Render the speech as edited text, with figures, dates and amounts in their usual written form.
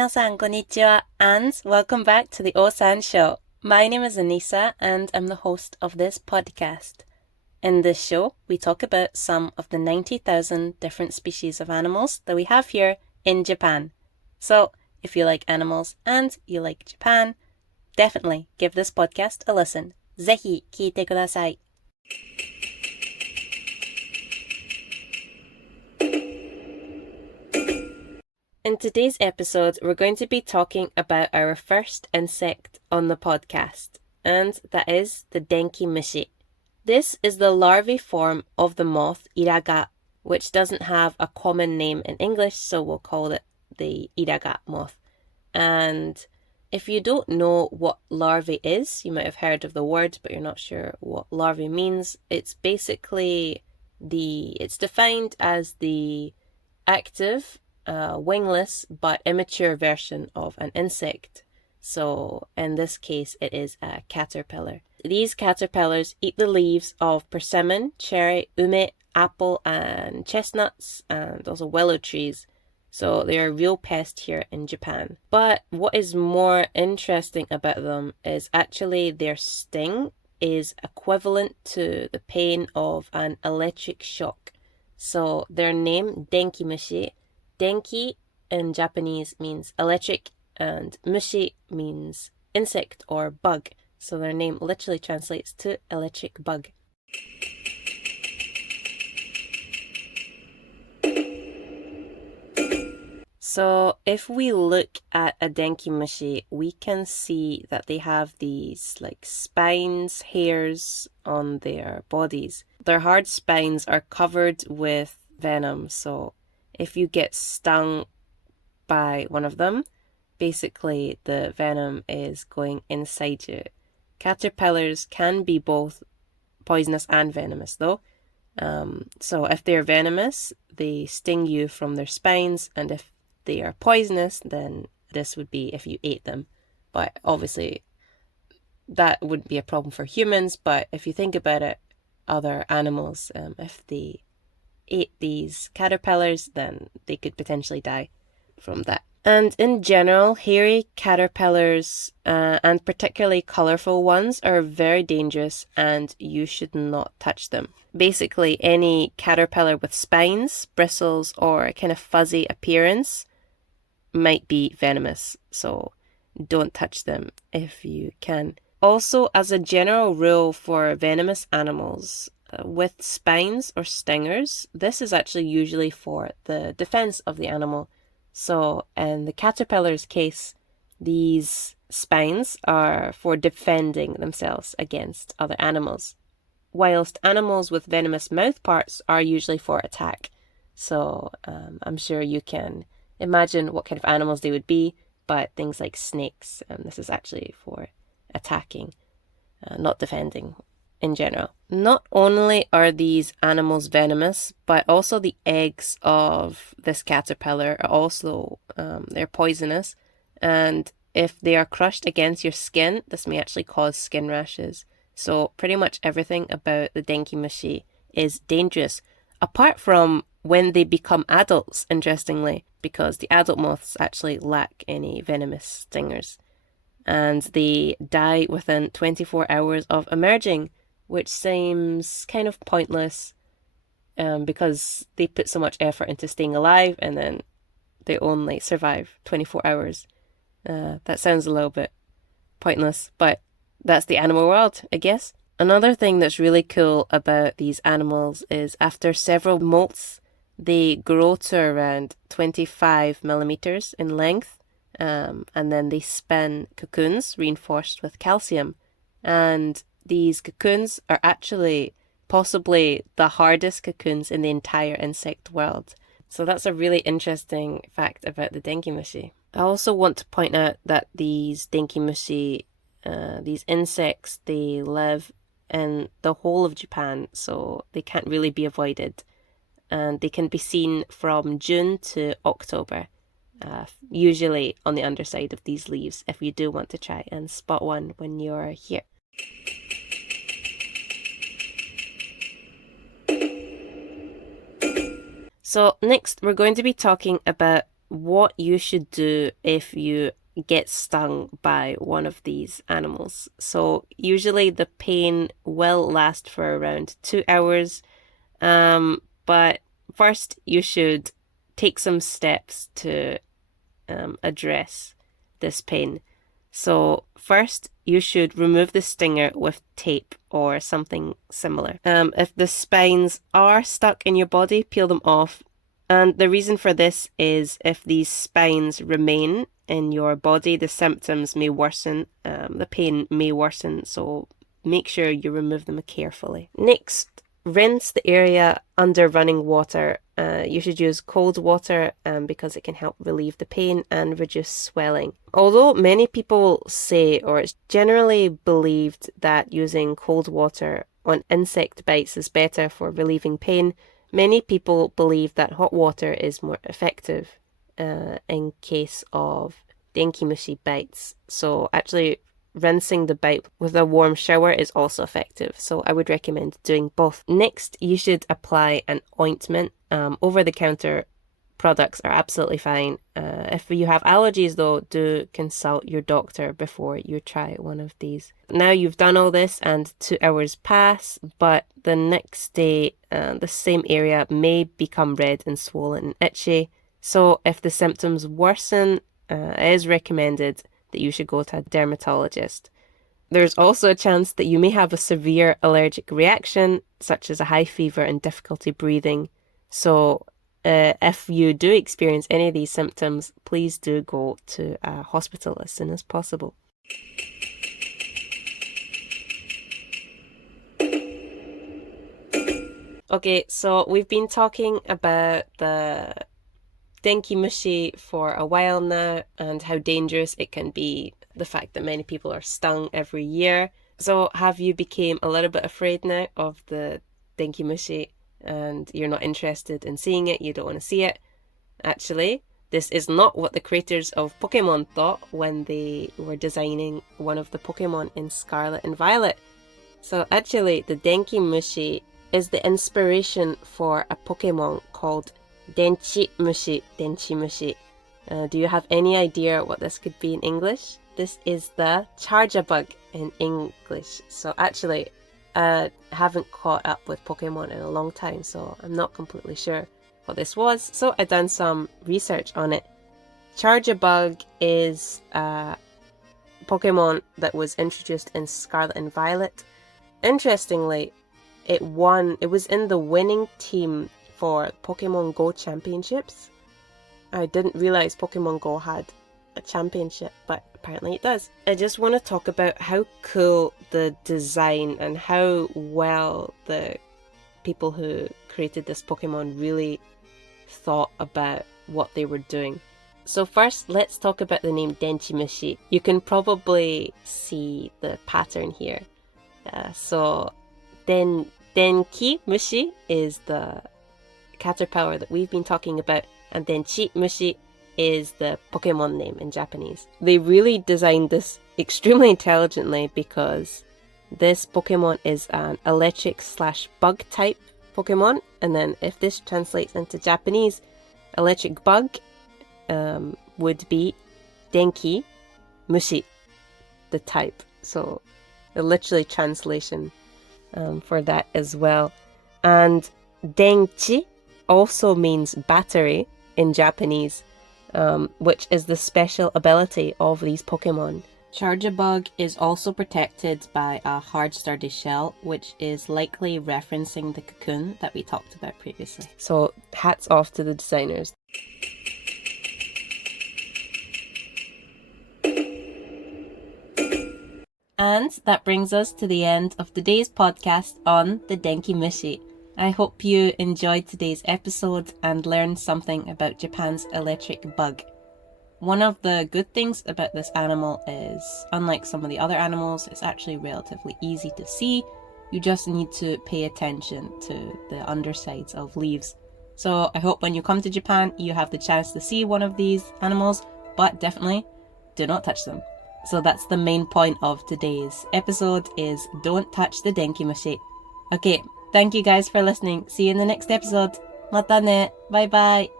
Minasan, konnichiwa, and welcome back to the Osanshow. My name is Anissa, and I'm the host of this podcast. In this show, we talk about some of the 90,000 different species of animals that we have here in Japan. So, if you like animals and you like Japan, definitely give this podcast a listen. ぜひ聞いてください。In today's episode, we're going to be talking about our first insect on the podcast, and that is the Denki Mushi. This is the larvae form of the moth iraga, which doesn't have a common name in English, so we'll call it the iraga moth. And if you don't know what larvae is, you might have heard of the word, but you're not sure what larvae means. It's basically it's defined as the active wingless but immature version of an insect. So in this case, it is a caterpillar. These caterpillars eat the leaves of persimmon, cherry, ume, apple, and chestnuts, and also willow trees. So they are a real pest here in Japan. But what is more interesting about them is actually their sting is equivalent to the pain of an electric shock. So their name, Denki Mushi, Denki in Japanese means electric, and mushi means insect or bug. So their name literally translates to electric bug. So if we look at a Denki Mushi, we can see that they have these spines, hairs on their bodies. Their hard spines are covered with venom, so if you get stung by one of them, basically the venom is going inside you. Caterpillars can be both poisonous and venomous though. So if they're venomous, they sting you from their spines, and if they are poisonous, then this would be if you ate them. But obviously that wouldn't be a problem for humans, but if you think about it, other animals, if they ate these caterpillars, then they could potentially die from that. And in general, hairy caterpillars, and particularly colorful ones, are very dangerous and you should not touch them. Basically, any caterpillar with spines, bristles, or a kind of fuzzy appearance might be venomous, so don't touch them if you can. Also, as a general rule for venomous animals, with spines or stingers, this is actually usually for the defense of the animal. So in the caterpillar's case, these spines are for defending themselves against other animals, whilst animals with venomous mouth parts are usually for attack. So I'm sure you can imagine what kind of animals they would be, but things like snakes, this is actually for attacking, not defending in general. Not only are these animals venomous, but also the eggs of this caterpillar are also they're poisonous, and if they are crushed against your skin, this may actually cause skin rashes. So pretty much everything about the Denki Mushi is dangerous, apart from when they become adults, interestingly, because the adult moths actually lack any venomous stingers, and they die within 24 hours of emerging, which seems kind of pointless because they put so much effort into staying alive and then they only survive 24 hours. That sounds a little bit pointless, but that's the animal world, I guess. Another thing that's really cool about these animals is after several molts, they grow to around 25 millimeters in length, and then they spin cocoons reinforced with calcium. And these cocoons are actually possibly the hardest cocoons in the entire insect world. So that's a really interesting fact about the Denki Mushi. I also want to point out that these Denki Mushi, these insects, they live in the whole of Japan, so they can't really be avoided. And they can be seen from June to October, usually on the underside of these leaves, if you do want to try and spot one when you're here. So next we're going to be talking about what you should do if you get stung by one of these animals. So usually the pain will last for around 2 hours. But first you should take some steps to address this pain. So first, you should remove the stinger with tape or something similar. If the spines are stuck in your body, peel them off. And the reason for this is if these spines remain in your body, the symptoms may worsen, the pain may worsen, so make sure you remove them carefully. Next, rinse the area under running water. You should use cold water because it can help relieve the pain and reduce swelling. Although many people say, or it's generally believed, that using cold water on insect bites is better for relieving pain, many people believe that hot water is more effective in case of Denki Mushi bites. So actually, rinsing the bite with a warm shower is also effective, so I would recommend doing both. Next, you should apply an ointment. Over-the-counter products are absolutely fine. If you have allergies, though, do consult your doctor before you try one of these. Now you've done all this and 2 hours pass, but the next day the same area may become red and swollen and itchy. So if the symptoms worsen, it is recommended that you should go to a dermatologist. There's also a chance that you may have a severe allergic reaction, such as a high fever and difficulty breathing. So if you do experience any of these symptoms, please do go to a hospital as soon as possible. Okay, so we've been talking about the Denki Mushi for a while now and how dangerous it can be, the fact that many people are stung every year. So have you become a little bit afraid now of the Denki Mushi and you're not interested in seeing it, you don't want to see it? Actually, this is not what the creators of Pokemon thought when they were designing one of the Pokemon in Scarlet and Violet. So actually, the Denki Mushi is the inspiration for a Pokemon called Denki Mushi. Denki Mushi. Do you have any idea what this could be in English? This is the Charger Bug in English. So actually, I haven't caught up with Pokemon in a long time, so I'm not completely sure what this was. So I done some research on it. Charger Bug is a Pokemon that was introduced in Scarlet and Violet. Interestingly, it was in the winning team for Pokemon Go Championships. I didn't realize Pokemon Go had a championship, but apparently it does. I just want to talk about how cool the design and how well the people who created this Pokemon really thought about what they were doing. So first, let's talk about the name Denki Mushi. You can probably see the pattern here. So Denki Mushi is the caterpillar that we've been talking about, and Denki Mushi is the Pokemon name in Japanese. They really designed this extremely intelligently because this Pokemon is an electric/bug type Pokemon, and then if this translates into Japanese, electric bug would be Denki Mushi, the type. So the literally translation for that as well. And Denki also means battery in Japanese, which is the special ability of these Pokemon. Charger Bug is also protected by a hard sturdy shell, which is likely referencing the cocoon that we talked about previously. So hats off to the designers. And that brings us to the end of today's podcast on the Denki Mushi. I hope you enjoyed today's episode and learned something about Japan's electric bug. One of the good things about this animal is, unlike some of the other animals, it's actually relatively easy to see. You just need to pay attention to the undersides of leaves. So I hope when you come to Japan, you have the chance to see one of these animals, but definitely do not touch them. So that's the main point of today's episode, is don't touch the Denki Mushi. Okay, thank you guys for listening. See you in the next episode. Mata ne. Bye bye.